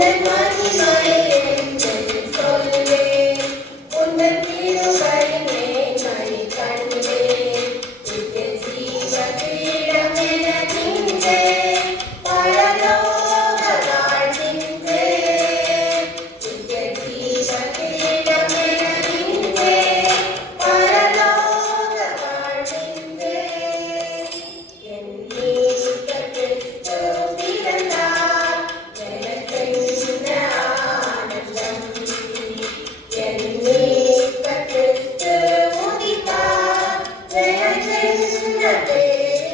the money, money. Krishna Krishna